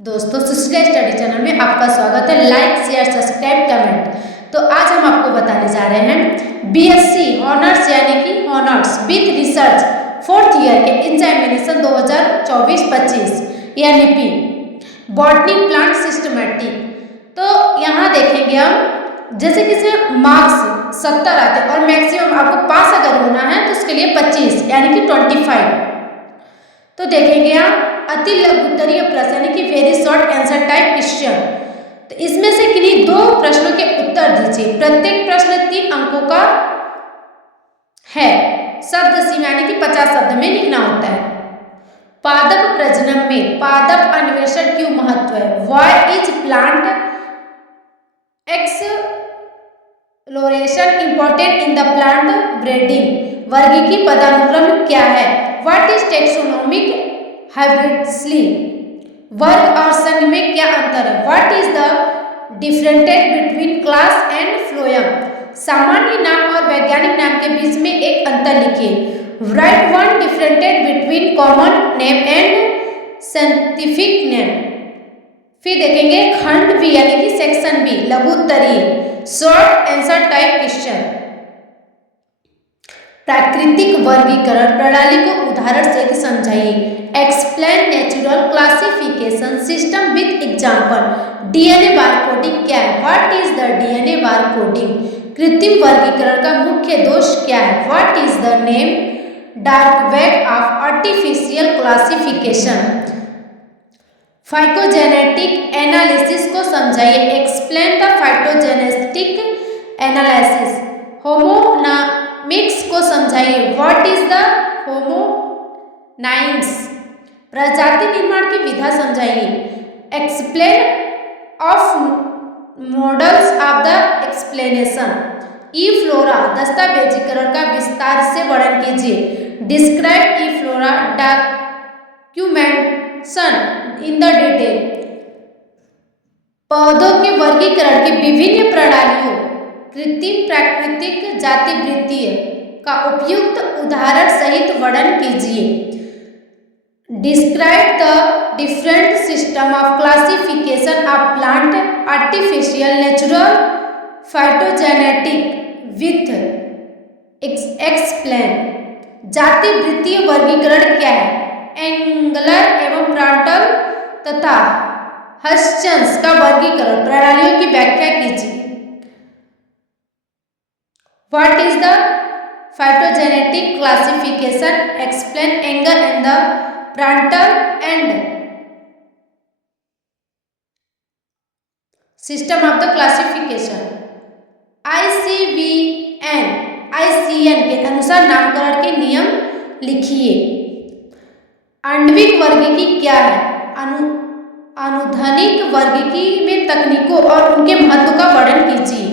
दोस्तों Sushila study channel में आपका स्वागत है। Like share subscribe comment. तो आज हम आपको बताने जा रहे हैं बीएससी ऑनर्स यानी कि honours with research fourth year के एग्जामिनेशन 2024-25 यानी पी बॉटनी प्लांट सिस्टमैटिक। तो यहाँ देखेंगे हम जैसे कि इसमें मार्क्स 70 आते हैं और मैक्सिमम आपको पास अगर होना है तो उसके लिए 25 यानी कि 25। तो देखेंगे यहाँ अति लघु उत्तरीय प्रश्न यानी कि very short answer type question. तो इसमें से किन्हीं दो प्रश्नों के उत्तर दीजिए। प्रत्येक प्रश्न 3 अंकों का है। शब्द सीमा यानी कि 50 शब्द में लिखना होता है। पादप प्रजनन में पादप अन्वेषण क्यों महत्व है? Why is plant exploration important in the plant breeding? वर्गीकी पदानुक्रम क्या है? What is taxonomic hybridly? वर्ग और संघ में क्या अंतर है? What is the difference between class and phloem? सामान्य नाम और वैज्ञानिक नाम के बीच में एक अंतर लिखिए। Write one difference between common name and scientific name. फिर देखेंगे खंड बी यानी कि सेक्शन बी लघु उत्तरीय शॉर्ट आंसर टाइप क्वेश्चन। प्राकृतिक वर्गीकरण प्रणाली को उदाहरण से समझाइए। Explain natural classification system with example. DNA barcoding क्या है? What is the DNA barcoding? कृत्रिम वर्गीकरण का मुख्य दोष क्या है? What is the name dark web of artificial classification? Phytogenetic analysis को समझाइए। Explain the phytogenetic analysis. होमोनामिक्स को समझाइए। What is the homonyms? प्रजाति निर्माण की विधा समझाइए। Explain of models of the explanation. E flora दस्तावेजीकरण का विस्तार से वर्णन कीजिए। Describe E flora documentation in the detail. पौधों के वर्गीकरण की विभिन्न प्रणालियों कृत्रिम प्राकृतिक जातिवृत्तीय का उपयुक्त उदाहरण सहित वर्णन कीजिए। Describe the different system of classification of plant artificial natural phytogenetic with explain. जातिवृत्तीय वर्गीकरण क्या है? एंगलर एवं प्रांटल तथा हस्चन्स का वर्गीकरण प्रणालियों की व्याख्या कीजिए। What is the phytogenetic classification? Explain Engler and the Prantl and system of the classification. ICN के अनुसार नामकरण के नियम लिखिए। आणविक वर्गीकी क्या है? आधुनिक वर्गीकी में तकनीकों और उनके महत्व का वर्णन कीजिए।